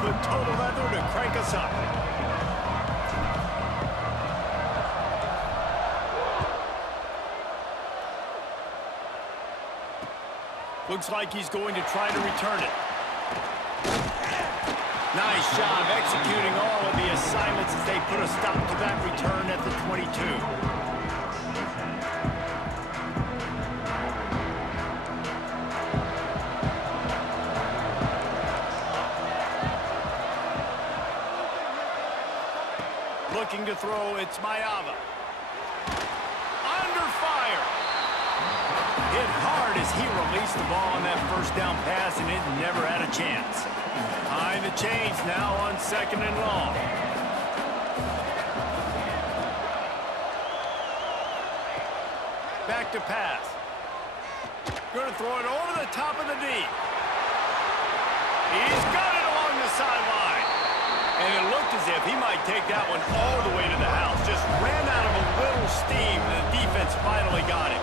put total leather to crank us up. Looks like he's going to try to return it. Nice job executing all of the assignments as they put a stop to that return at the 22. Looking to throw, it's Mayava. Under fire. Hit hard as he released the ball on that first down pass, and it never had a chance. Behind the chains now on 2nd and long. Back to pass. Going to throw it over the top of the D. He's got it along the sideline. And it looked as if he might take that one all the way to the house. Just ran out of a little steam, and the defense finally got him.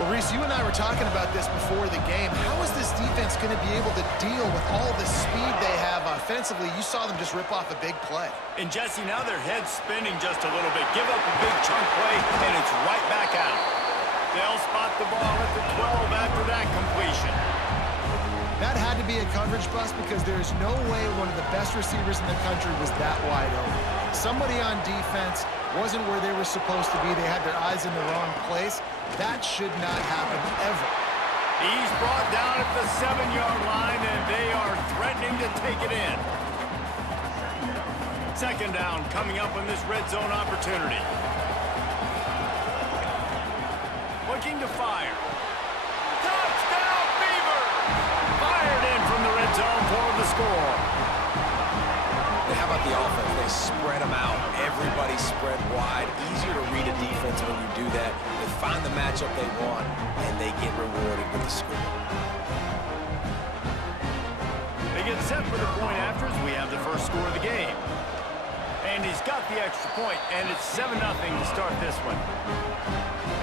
Well, Reese, you and I were talking about this before the game. How is this defense going to be able to deal with all the speed they have offensively? You saw them just rip off a big play. And, Jesse, now their head's spinning just a little bit. Give up a big chunk play, and it's right back out. They'll spot the ball at the 12 after that completion. That had to be a coverage bust because there's no way one of the best receivers in the country was that wide open. Somebody on defense wasn't where they were supposed to be. They had their eyes in the wrong place. That should not happen ever. He's brought down at the 7-yard line, and they are threatening to take it in. 2nd down coming up on this red zone opportunity. Looking to fire. Touchdown, Beaver! Fired in from the red zone for the score. And how about the offense? They spread them out. Everybody spread wide. Easier to read a defense when you do that. They find the matchup they want, and they get rewarded with the score. They get set for the point after as we have the first score of the game. And he's got the extra point, and it's 7-0 to start this one.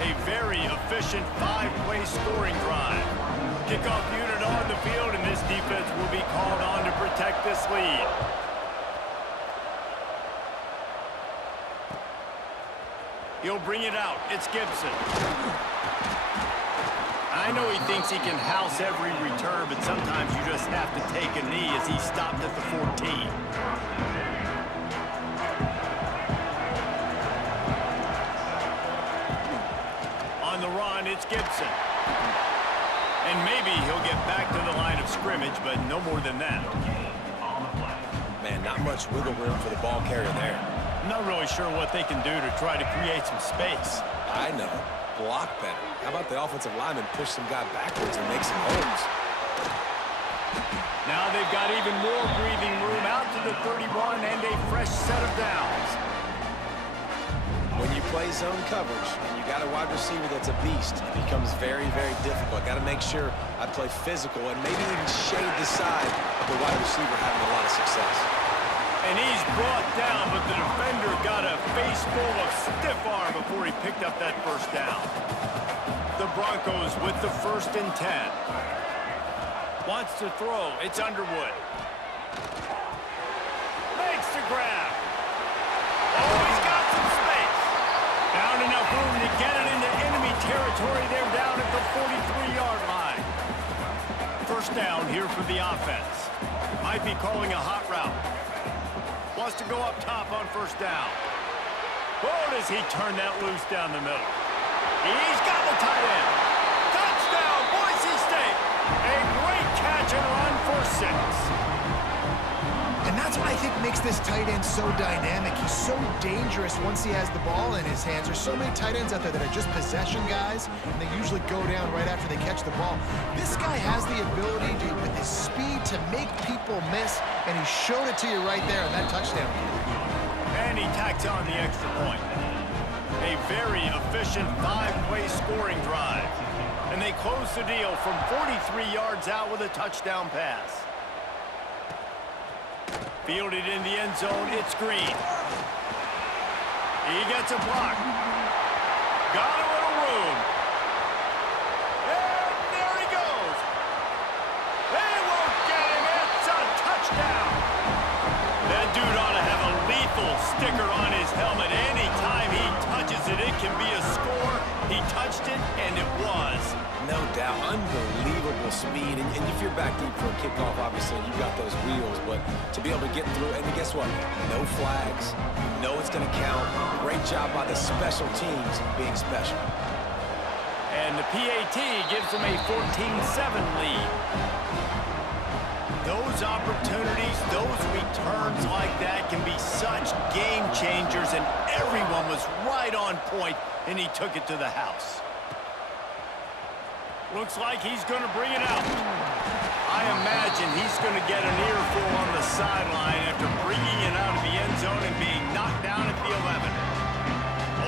A very efficient 5-play scoring drive. Kickoff unit on the field, and this defense will be called on to protect this lead. He'll bring it out. It's Gibson. I know he thinks he can house every return, but sometimes you just have to take a knee as he stopped at the 14. On the run, it's Gibson. And maybe he'll get back to the line of scrimmage, but no more than that. Man, not much wiggle room for the ball carrier there. Not really sure what they can do to try to create some space. I know. Block better. How about the offensive lineman push some guy backwards and make some holes? Now they've got even more breathing room out to the 31 and a fresh set of downs. When you play zone coverage and you got a wide receiver that's a beast, it becomes very, very difficult. Got to make sure I play physical and maybe even shade the side of the wide receiver having a lot of success. And he's brought down, but the defender got a face full of stiff arm before he picked up that first down. The Broncos with the 1st and 10. Wants to throw. It's Underwood. Makes the grab. Oh, he's got some space. Found enough room to get it into enemy territory. They're down at the 43-yard line. First down here for the offense. Might be calling a hot route. Wants to go up top on first down. Oh, does he turn that loose down the middle. He's got the tight end. Touchdown, Boise State. A great catch and run for 6. And that's what I think makes this tight end so dynamic. He's so dangerous once he has the ball in his hands. There's so many tight ends out there that are just possession guys, and they usually go down right after they catch the ball. This guy has the ability to, with his speed, to make people miss, and he showed it to you right there on that touchdown. And he tacks on the extra point. A very efficient 5-play scoring drive. And they close the deal from 43 yards out with a touchdown pass. Fielded in the end zone, it's Green. He gets a block. Got a little room. And there he goes. They won't get him. It's a touchdown. sticker on his helmet. Anytime he touches it, it can be a score. He touched it, and it was. No doubt. Unbelievable speed. And if you're back deep for a kickoff, obviously, you've got those wheels. But to be able to get through, and guess what? No flags. You know it's going to count. Great job by the special teams being special. And the PAT gives them a 14-7 lead. Those opportunities, those returns like that can be such game changers, and everyone was right on point, and he took it to the house. Looks like he's going to bring it out. I imagine he's going to get an earful on the sideline after bringing it out of the end zone and being knocked down at the 11.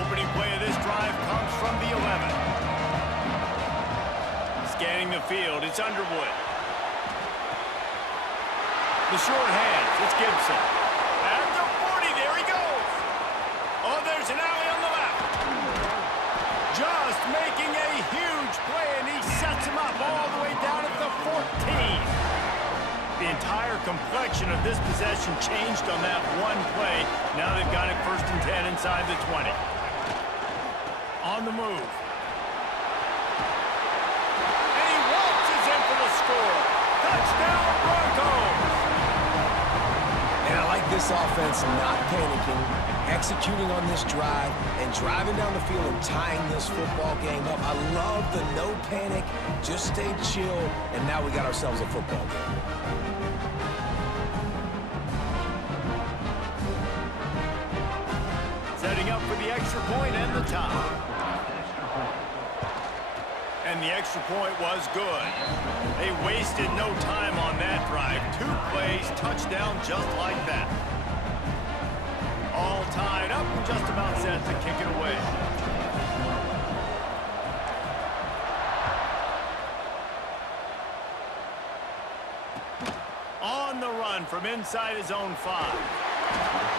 Opening play of this drive comes from the 11. Scanning the field, it's Underwood. The short hands, it's Gibson. At the 40, there he goes. Oh, there's an alley on the left. Just making a huge play, and he sets him up all the way down at the 14. The entire complexion of this possession changed on that one play. Now they've got it 1st and 10 inside the 20. On the move. And he waltzes in for the score. Touchdown, Broncos. And I like this offense not panicking, executing on this drive, and driving down the field and tying this football game up. I love the no panic, just stay chill, and now we got ourselves a football game. Setting up for the extra point and the tie. And the extra point was good. They wasted no time on that drive. 2 plays, touchdown just like that. All tied up and just about set to kick it away. On the run from inside his own 5.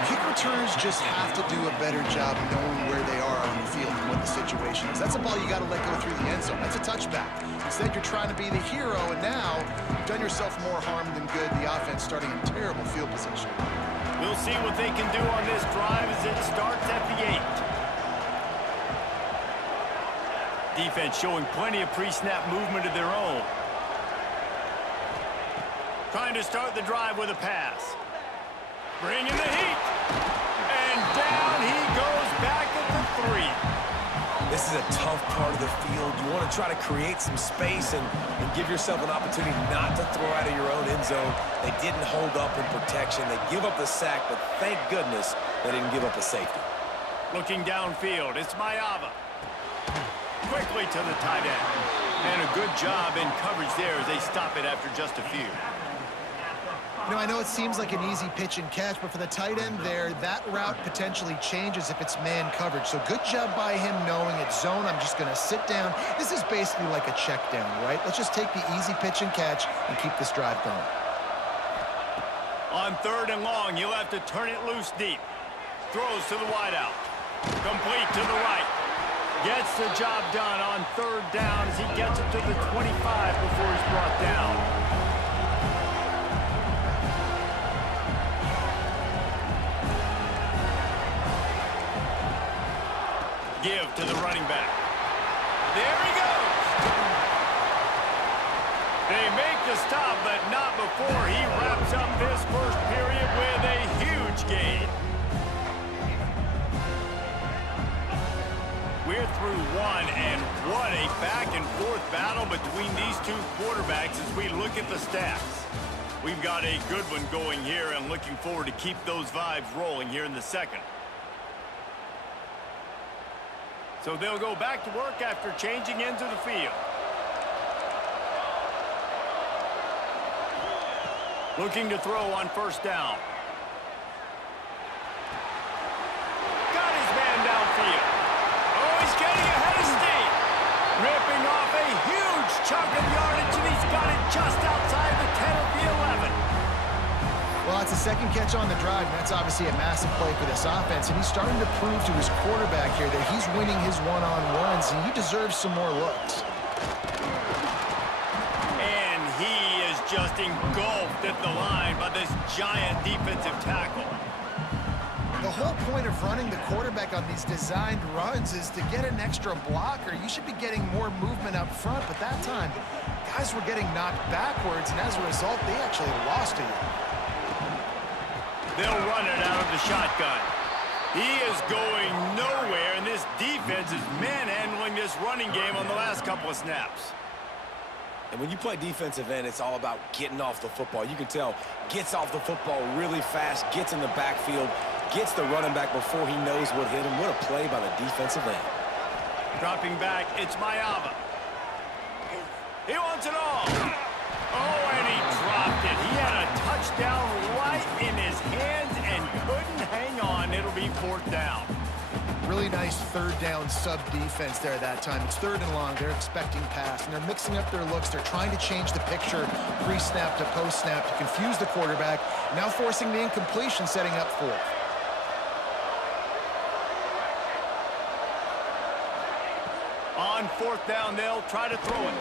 Kick returners just have to do a better job knowing where they are on the field and what the situation is. That's a ball you got to let go through the end zone. That's a touchback. Instead, you're trying to be the hero, and now you've done yourself more harm than good. The offense starting in terrible field position. We'll see what they can do on this drive as it starts at the 8. Defense showing plenty of pre-snap movement of their own. Trying to start the drive with a pass. Bringing the heat. And down he goes back at the 3. This is a tough part of the field. You want to try to create some space and give yourself an opportunity not to throw out of your own end zone. They didn't hold up in protection. They give up the sack, but thank goodness they didn't give up a safety. Looking downfield, it's Mayava. Quickly to the tight end. And a good job in coverage there as they stop it after just a few. You know, I know it seems like an easy pitch and catch, but for the tight end there, that route potentially changes if it's man coverage. So good job by him knowing it's zone. I'm just going to sit down. This is basically like a check down, right? Let's just take the easy pitch and catch and keep this drive going. On 3rd and long, you'll have to turn it loose deep. Throws to the wideout. Complete to the right. Gets the job done on 3rd down as he gets it to the 25 before he's brought down. Give to the running back. There he goes. They make the stop, but not before he wraps up this first period with a huge gain. We're through 1, and what a back-and-forth battle between these 2 quarterbacks as we look at the stats. We've got a good one going here, and looking forward to keep those vibes rolling here in the second. So they'll go back to work after changing into the field. Looking to throw on 1st down. Got his man downfield. Oh, he's getting ahead of steam. Ripping off a huge chunk of yardage, and he's got it just outside the 10 of the 11. Well, it's a second catch on the drive, and that's obviously a massive play for this offense, and he's starting to prove to his quarterback here that he's winning his one-on-ones, and he deserves some more looks. And he is just engulfed at the line by this giant defensive tackle. The The whole point of running the quarterback on these designed runs is to get an extra blocker. You should be getting more movement up front, but that time, guys were getting knocked backwards, and as a result, they actually lost to you. They'll run it out of the shotgun. He is going nowhere, and this defense is manhandling this running game on the last couple of snaps. And when you play defensive end, it's all about getting off the football. You can tell, gets off the football really fast, gets in the backfield, gets the running back before he knows what hit him. What a play by the defensive end. Dropping back, it's Mayava. He wants it all. Oh, and he dropped it. He had a touchdown right in his hands and couldn't hang on. It'll be 4th down. Really nice 3rd down sub defense there that time. It's 3rd and long. They're expecting pass, and they're mixing up their looks. They're trying to change the picture pre-snap to post-snap to confuse the quarterback, now forcing the incompletion, setting up 4th. On 4th down, they'll try to throw it.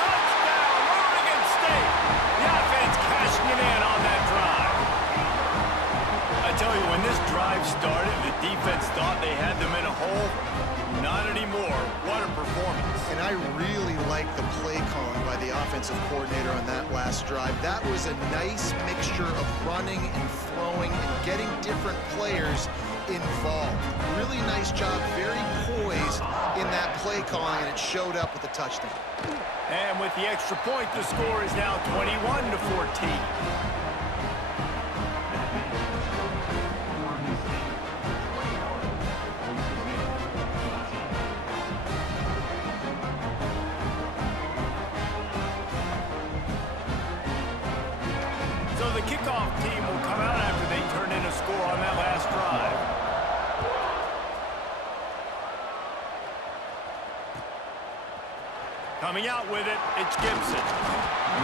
Touchdown, Oregon State! The offense cashing it in on that drive. I tell you, when this drive started, the defense thought they had them in a hole. Not anymore. What a performance. And I really like the play calling by the offensive coordinator on that last drive. That was a nice mixture of running and throwing and getting different players involved. Really nice job, very poised in that play calling, and it showed up with a touchdown. And with the extra point, the score is now 21-14. So the kickoff team will come out after they turn in a score on that last drive. Coming out with it, it's Gibson.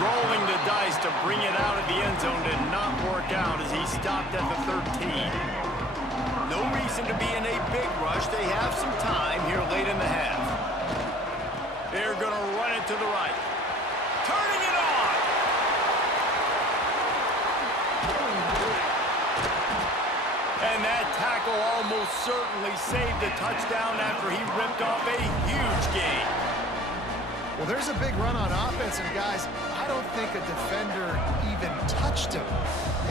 Rolling the dice to bring it out of the end zone did not work out as he stopped at the 13. No reason to be in a big rush. They have some time here late in the half. They're going to run it to the right. Turning it on! And that tackle almost certainly saved a touchdown after he ripped off a huge gain. Well, there's a big run on offense, and guys, I don't think a defender even touched him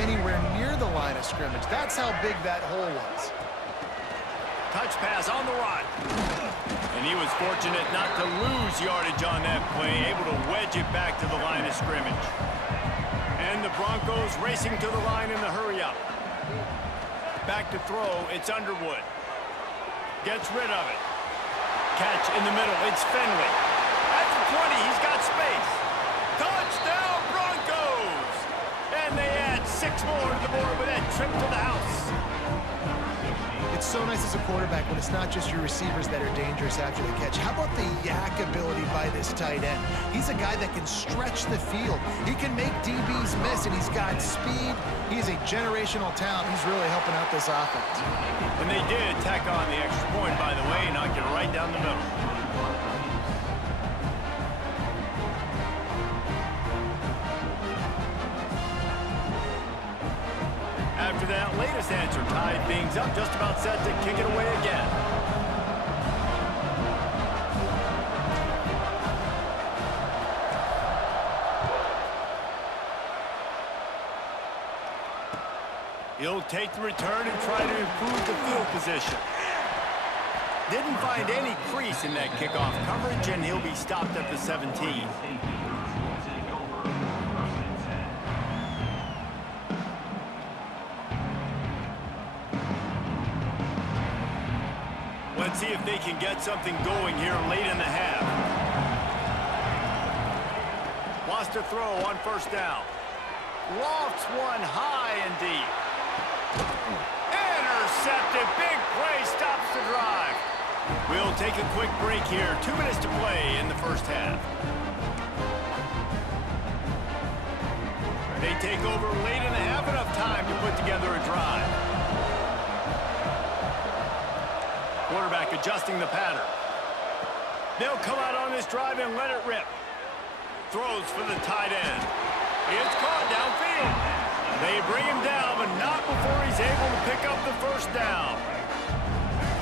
anywhere near the line of scrimmage. That's how big that hole was. Touch pass on the run. And he was fortunate not to lose yardage on that play, able to wedge it back to the line of scrimmage. And the Broncos racing to the line in the hurry-up. Back to throw, it's Underwood. Gets rid of it. Catch in the middle, it's Fenley. At the 20, he's got space. Touchdown, Broncos! And they add 6 more to the board with that trip to the house. It's so nice as a quarterback when it's not just your receivers that are dangerous after the catch. How about the yak ability by this tight end? He's a guy that can stretch the field. He can make DBs miss, and he's got speed. He's a generational talent. He's really helping out this offense. And they did tack on the extra point, by the way, knocked it right down the middle. After that latest answer tied things up, just about set to kick it away again. He'll take the return and try to improve the field position. Didn't find any crease in that kickoff coverage, and he'll be stopped at the 17. Let's see if they can get something going here late in the half. Wants to throw on 1st down. Lofts one high and deep. Intercepted. Big play stops the drive. We'll take a quick break here. 2 minutes to play in the 1st half. They take over late in the half. Enough time to put together a drive. Quarterback adjusting the pattern. They'll come out on this drive and let it rip. Throws for the tight end. It's caught downfield. They bring him down, but not before he's able to pick up the first down.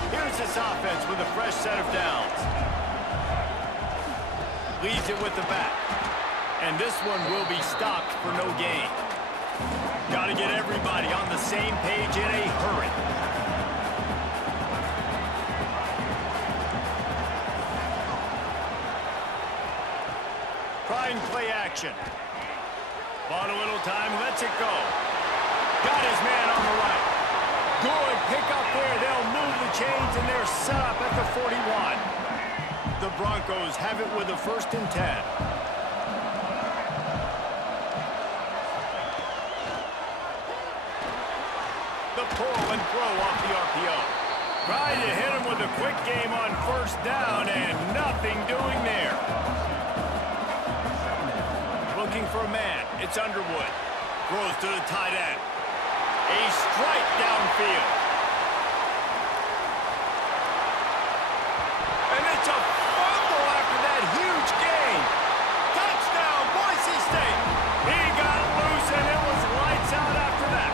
Here's this offense with a fresh set of downs. Leads it with the back. And this one will be stopped for no gain. Got to get everybody on the same page in a hurry. Trying play action. Bought a little time, lets it go. Got his man on the right. Good pick up there. They'll move the chains, and they're set up at the 41. The Broncos have it with a 1st and 10. The pull and throw off the RPO. Trying to hit him with a quick game on 1st down, and nothing doing there. Looking for a man. It's Underwood. Throws to the tight end. A strike downfield. And it's a fumble after that huge gain. Touchdown, Boise State. He got loose, and it was lights out after that.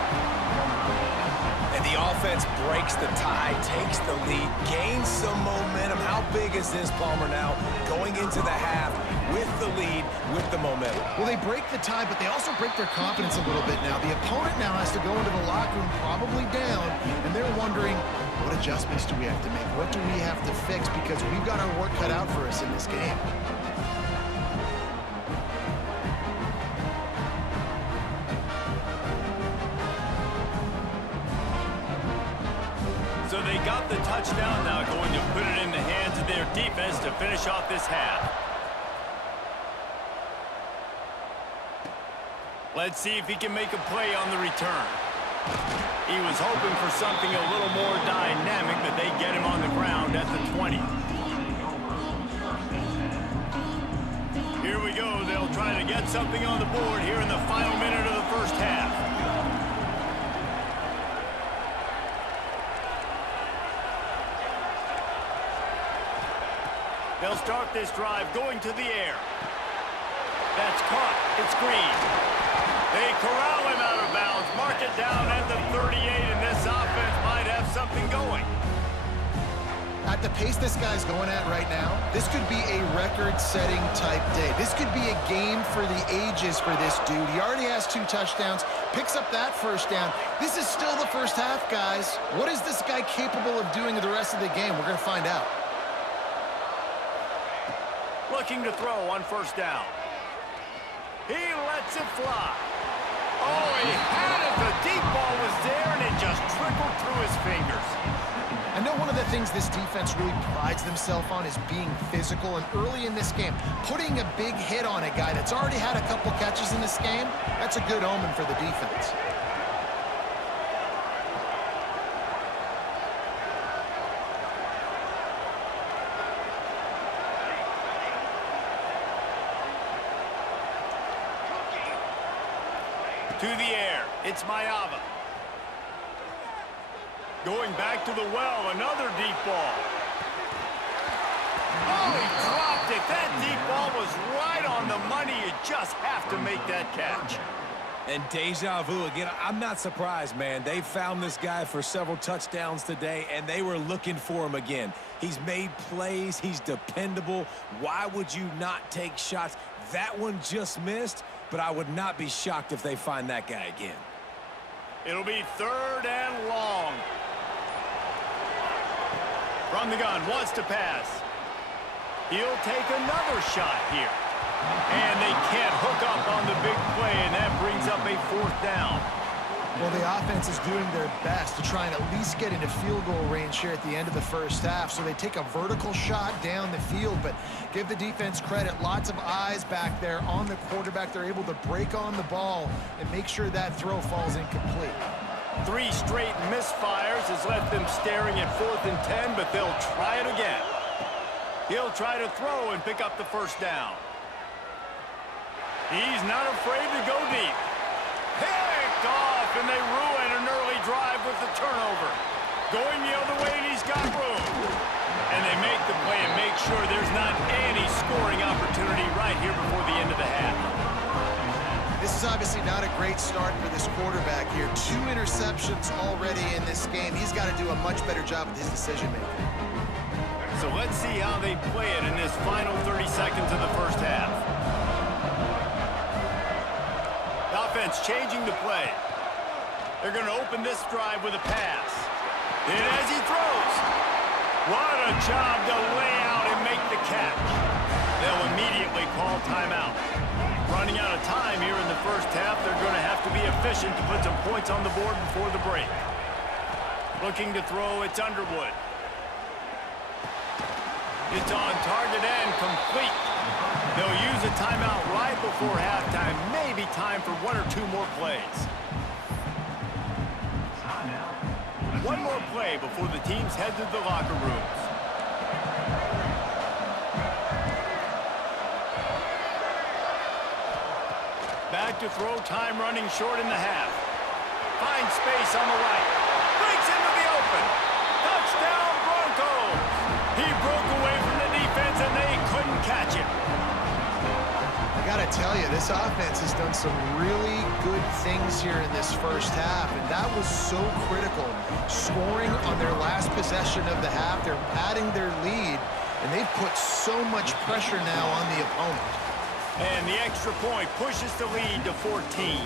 And the offense breaks the tie, takes the lead, gains some momentum. How big is this, Palmer, now going into the half with the lead, with the momentum? Well, they break the tie, but they also break their confidence a little bit now. The opponent now has to go into the locker room probably down, and they're wondering, what adjustments do we have to make? What do we have to fix? Because we've got our work cut out for us in this game. So they got the touchdown, now going to put it in the hands of their defense to finish off this half. Let's see if he can make a play on the return. He was hoping for something a little more dynamic, but they get him on the ground at the 20. Here we go. They'll try to get something on the board here in the final minute of the 1st half. They'll start this drive going to the air. That's caught. It's Green. They corral him out of bounds, mark it down at the 38, and this offense might have something going. At the pace this guy's going at right now, this could be a record-setting type day. This could be a game for the ages for this dude. He already has 2 touchdowns, picks up that 1st down. This is still the 1st half, guys. What is this guy capable of doing the rest of the game? We're going to find out. Looking to throw on 1st down. He lets it fly. Oh, he had it. The deep ball was there, and it just trickled through his fingers. I know one of the things this defense really prides themselves on is being physical, and early in this game, putting a big hit on a guy that's already had a couple catches in this game, that's a good omen for the defense. To the air, it's Mayava. Going back to the well, another deep ball. Oh, he dropped it. That deep ball was right on the money. You just have to make that catch. And deja vu again. I'm not surprised, man. They found this guy for several touchdowns today, and they were looking for him again. He's made plays. He's dependable. Why would you not take shots? That one just missed, but I would not be shocked if they find that guy again. It'll be 3rd and long. From the gun, wants to pass. He'll take another shot here. And they can't hook up on the big play, and that brings up a 4th down. Well, the offense is doing their best to try and at least get into field goal range here at the end of the 1st half. So they take a vertical shot down the field, but give the defense credit. Lots of eyes back there on the quarterback. They're able to break on the ball and make sure that throw falls incomplete. 3 straight misfires has left them staring at 4th and 10, but they'll try it again. He'll try to throw and pick up the 1st down. He's not afraid to go deep. Picked off, and they ruin an early drive with the turnover. Going the other way, and he's got room. And they make the play and make sure there's not any scoring opportunity right here before the end of the half. This is obviously not a great start for this quarterback here. 2 interceptions already in this game. He's got to do a much better job with his decision-making. So let's see how they play it in this final 30 seconds of the first half. Offense changing the play. They're going to open this drive with a pass. And as he throws, what a job to lay out and make the catch. They'll immediately call timeout. Running out of time here in the first half, they're going to have to be efficient to put some points on the board before the break. Looking to throw, it's Underwood. It's on target and complete. They'll use a timeout right before halftime. Maybe time for 1 or 2 more plays. One more play before the teams head to the locker rooms. Back to throw, time running short in the half. Finds space on the right. Breaks into the open. Touchdown Broncos. He broke away from the defense and they couldn't catch him. I gotta tell you, this offense has done some really good things here in this first half, and that was so critical. Scoring on their last possession of the half, they're padding their lead, and they've put so much pressure now on the opponent. And the extra point pushes the lead to 14.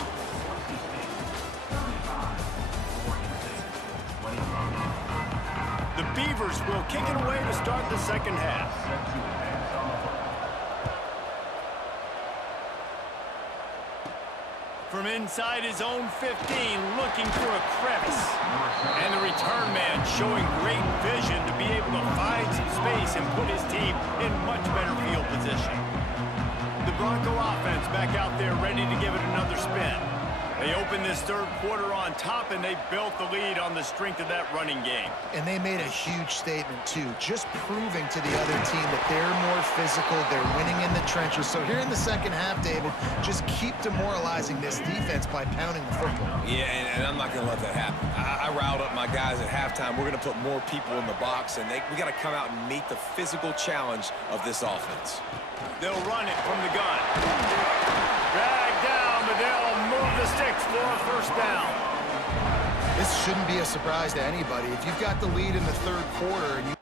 The Beavers will kick it away to start the second half. From inside his own 15, looking for a crevice. And the return man showing great vision to be able to find some space and put his team in much better field position. The Bronco offense back out there ready to give it another spin. They opened this third quarter on top, and they built the lead on the strength of that running game. And they made a huge statement, too, just proving to the other team that they're more physical, they're winning in the trenches. So here in the second half, David, just keep demoralizing this defense by pounding the football. Yeah, and I'm not going to let that happen. I riled up my guys at halftime. We're going to put more people in the box, and we got to come out and meet the physical challenge of this offense. They'll run it from the gun. Drag down, but they'll move the sticks for a first down. This shouldn't be a surprise to anybody. If you've got the lead in the third quarter and you